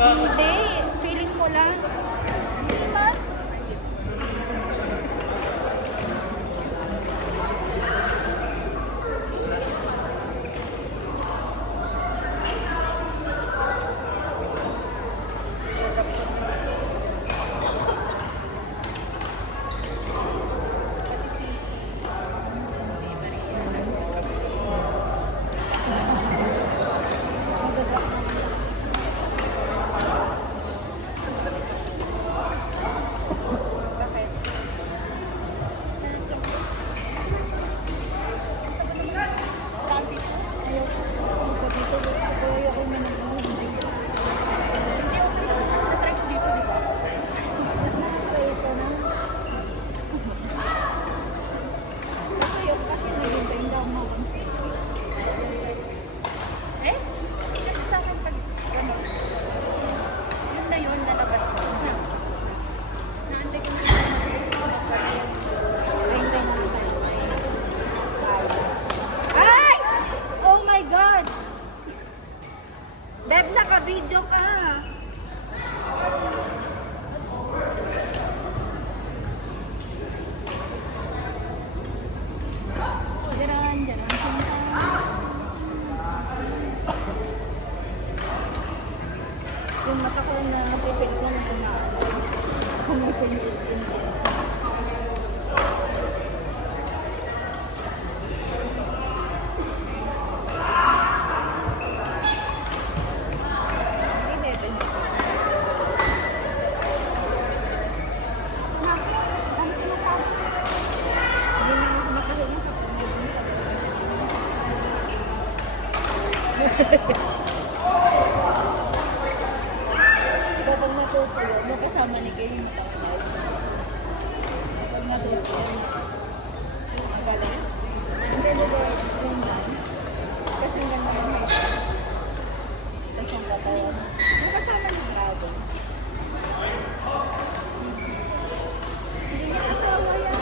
Hindi, feeling ko lang. Hindi ba? Eh? Kasi sa akin pag gano'n, yun na yun, lalabas na. Naantay ko na Ay! Oh my God! Beb, naka-video ka. Diyan, diyan. Yung mata ko na napipil ko na kumipinit. Kapag matutuyo, mo kasama ni Gay yung pangalaw. Kapag matutuyo, agad. Hindi mo ba yung man? Kasi nga naman may tapos yung katawan. Yung kasama ni Dragon. Hindi niya asawa yan.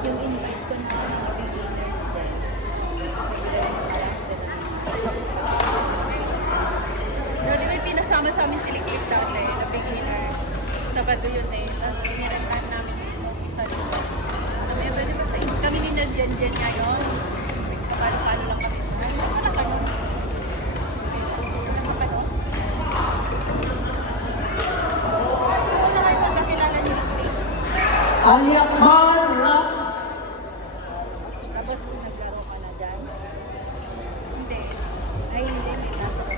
Yung invite ko na nabigyan din. No, di ba yung pinasama sa amin si Liquid dati, na beginner. Sabado yun eh. Tapos nirantahan namin yung isa doon. Sabi ba, di ba sa inyo? Kami ni Jen ngayon. Paano lang kami. Ano ka na kano? Ano ka no? Ano nga yung magkakilala ni Liquid? Ali Akbar Rap. Tapos naglaro ka na dyan. Hindi. Ay, hindi. May nasa ko.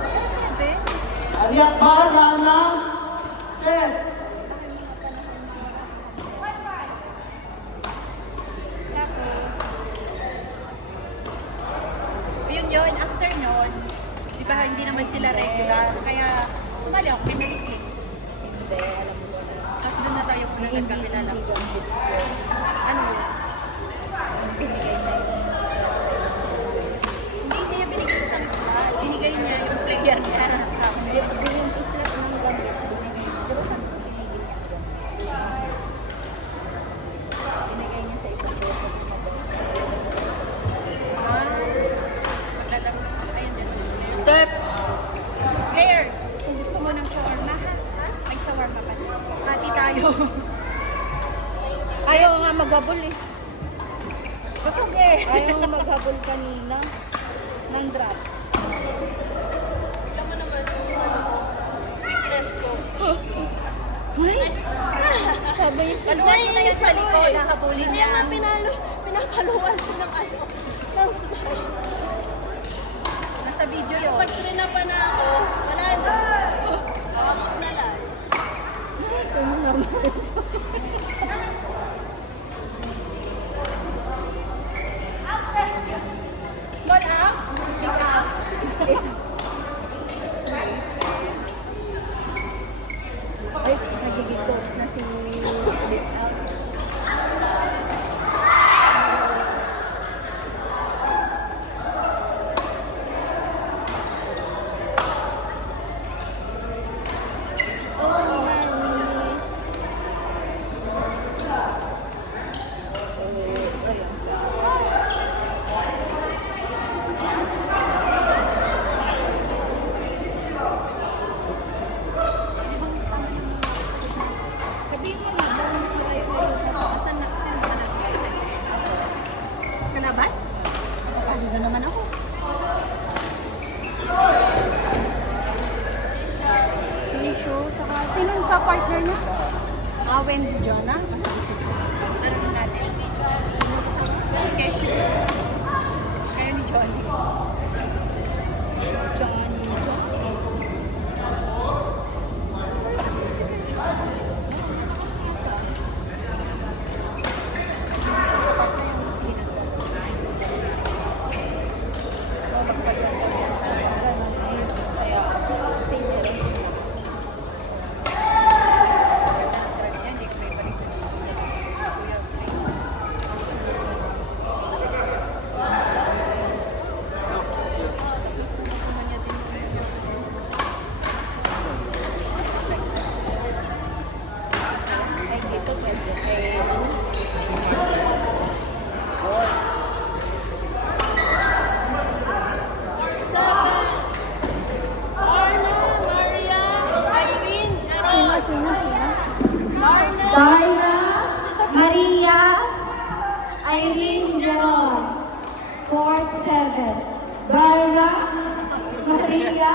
Ano sabi? Ali Akbar Rana. Steph. Yun, after nun, di ba hindi naman sila regular, kaya sumali ako, may Liquid. Hindi, alam mo ba na. Tapos doon na tayo kung nagkakilala. Hindi kang hits ko. Ano yun? Binigay na Hindi niya binigay sa isla. Binigay niya yung player niya sa akin. yung yung islat ng gamit. Binigay niya. Pero saan ko binigay niya ang gamit? Binigay niya sa isang beso. Maglalaro lang. Ayun din. Steph. Player, kung gusto mo ng shawarma, ha? May shawarma pa. Hati tayo. Ayaw nga maghabol eh. Busog eh. Ayaw nga maghabol kanina. Ng drop. Tignan mo naman. Weakness ko. Ay! Sabi niya sa Paluan mo na yan sa likod. Hahabulin Kaya nga niya. pinapaluan ko ng ng smash. Nasa video yun. Pag pa na ako, wala na. Abot na lang. Kung normal. Small up. Big up. partner na? Wendy Jonah, kasama si ano natin? Kesha. Kaya ni Johnny. Johnny. Kaya, same rin. Ay, dito pwede. Arna, Maria, Irene, Gerald. Darna, Maria, Irene Jeron. 4-7. Darna, Maria,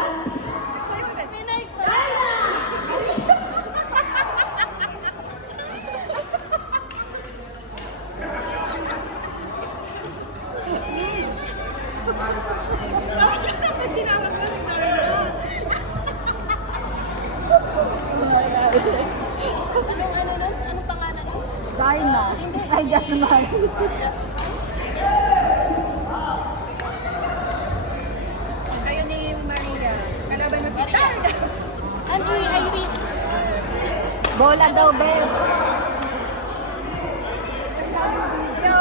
Anong pangalan mo? Darna. Ay, just naman. Kayo ni Maria. Kalaban na si Darna. Ano yung Irene? Bola daw, Bel. Yo!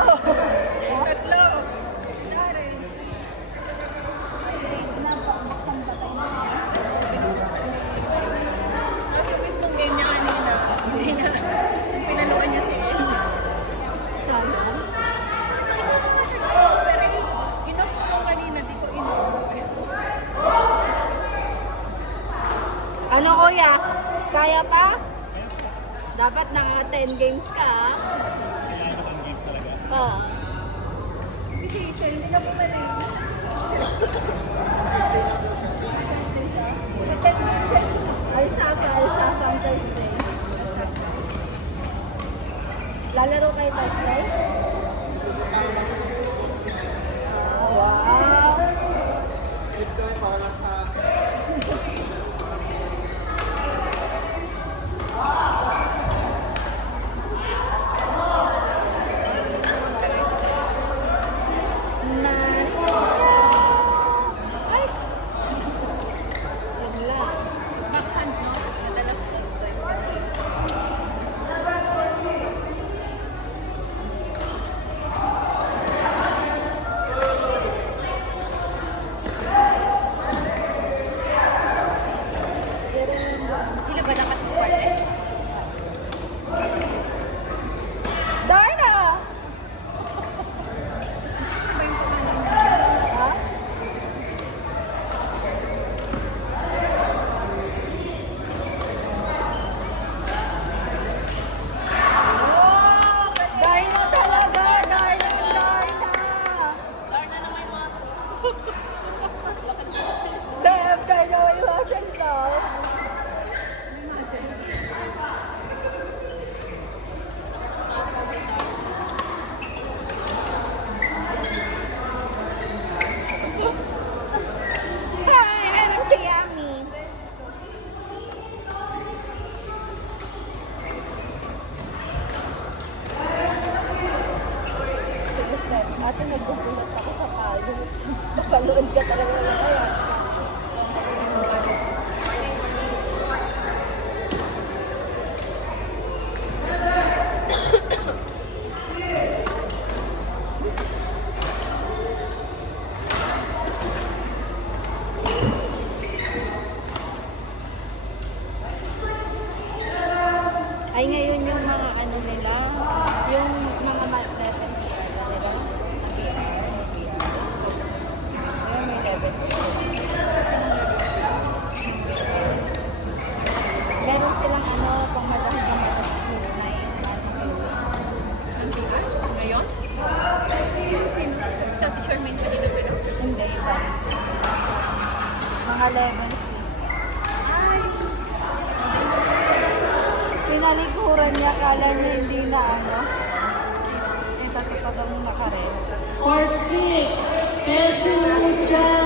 Tatlo! Darren. Kasi mismong game niya kanina. Hindi niya, pinaluan niya si pero inom ko kanina, di ko inom. Ano, kuya? Kaya pa? Dapat naka 10 games ka, ah. Oo. Si teacher, hindi na bumalik. Alsafa ang Thursday. Lalaro kayo Thursday? Wow! Ay! Wala. Backhand, no? Madalas outside. talikuran niya, kala niya hindi na ano. Eh, sa totoo mo nakaret. Court 6, Kesu Chan.